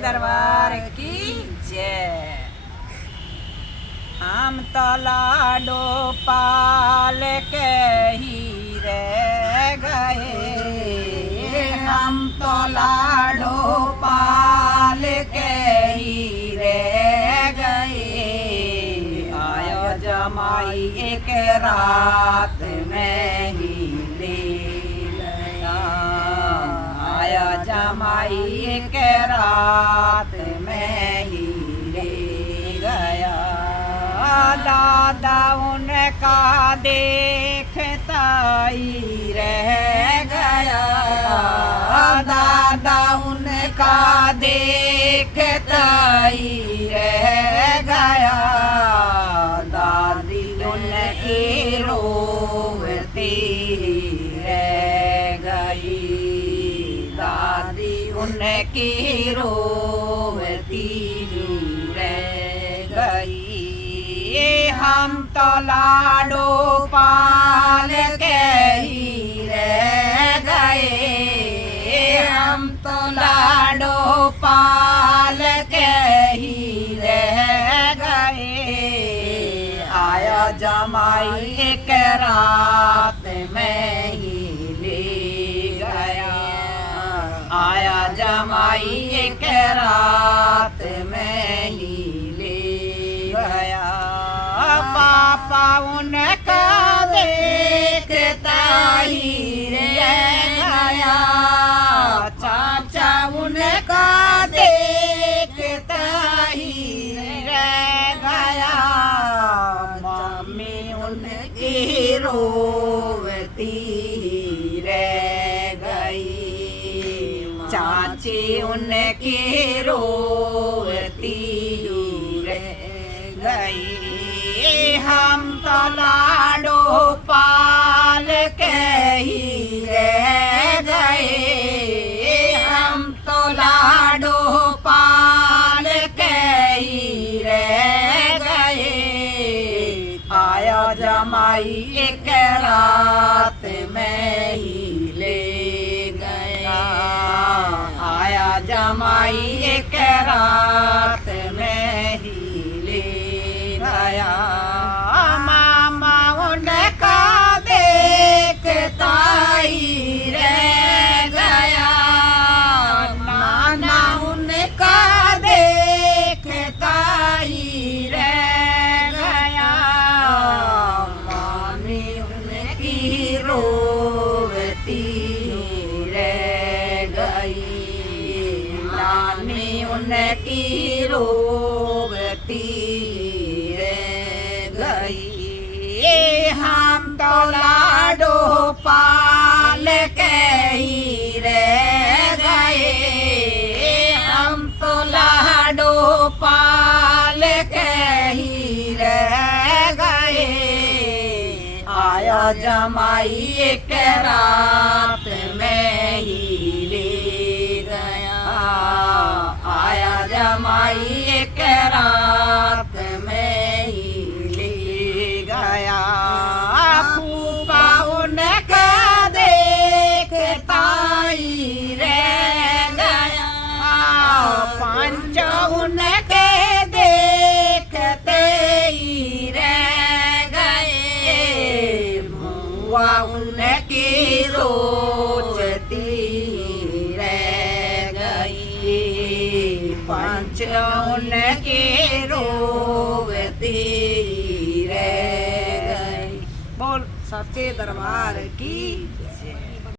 दरबार की जय। हम तो लाडो पाल के ही रह गए, हम तो लाडो पाल के ही रह गए। आयो जमाई एक रात में ही ले गया, आया जमाई एक रात में ही ले गया। दादा उनका देखता ही रह गया, दादा उनका देखता ही रह गया। दादी उनकी रोती रह गई, दादी उनकी रोती रह गई। हम तो लाडो पाल के ही रह गए, हम तो लाडो पाल के ही रह गए। आया जमाई एक रात में ही ले गया, आया जमाई एक रात में ही ले गया। पापा उनका देखता ही रह गया, चाचा उनका देखता ही रह गया। मम्मी उनकी रोती रह गई, चाची उनकी रोती रह गई। हम तो लाडो पाल के ही रह गए, हम तो लाडो पाल के ही रह गए। आया जमाई एक रात में ही ले गया, आया जमाई एक रात में ही ले गया। मामा उनका देखता ही रह गया, नाना उनका देखता ही रह गया। मामी उनकी रोती रह गई, नानी उनकी रोती रह गई। हम तो लाडो पाल के ही रह गए, हम तो लाडो पाल के ही रह गए। आया जमाई एक रात में ही ले गया, आया जमाई एक रात में ही ले गया। फूफा उनका देखता ही रह गया, पंच उनके देखते ही रह गए। बुआ उनकी सोचती रह गई, पंच उनकी रोती रह गई। बोल सच्चे दरबार की जय।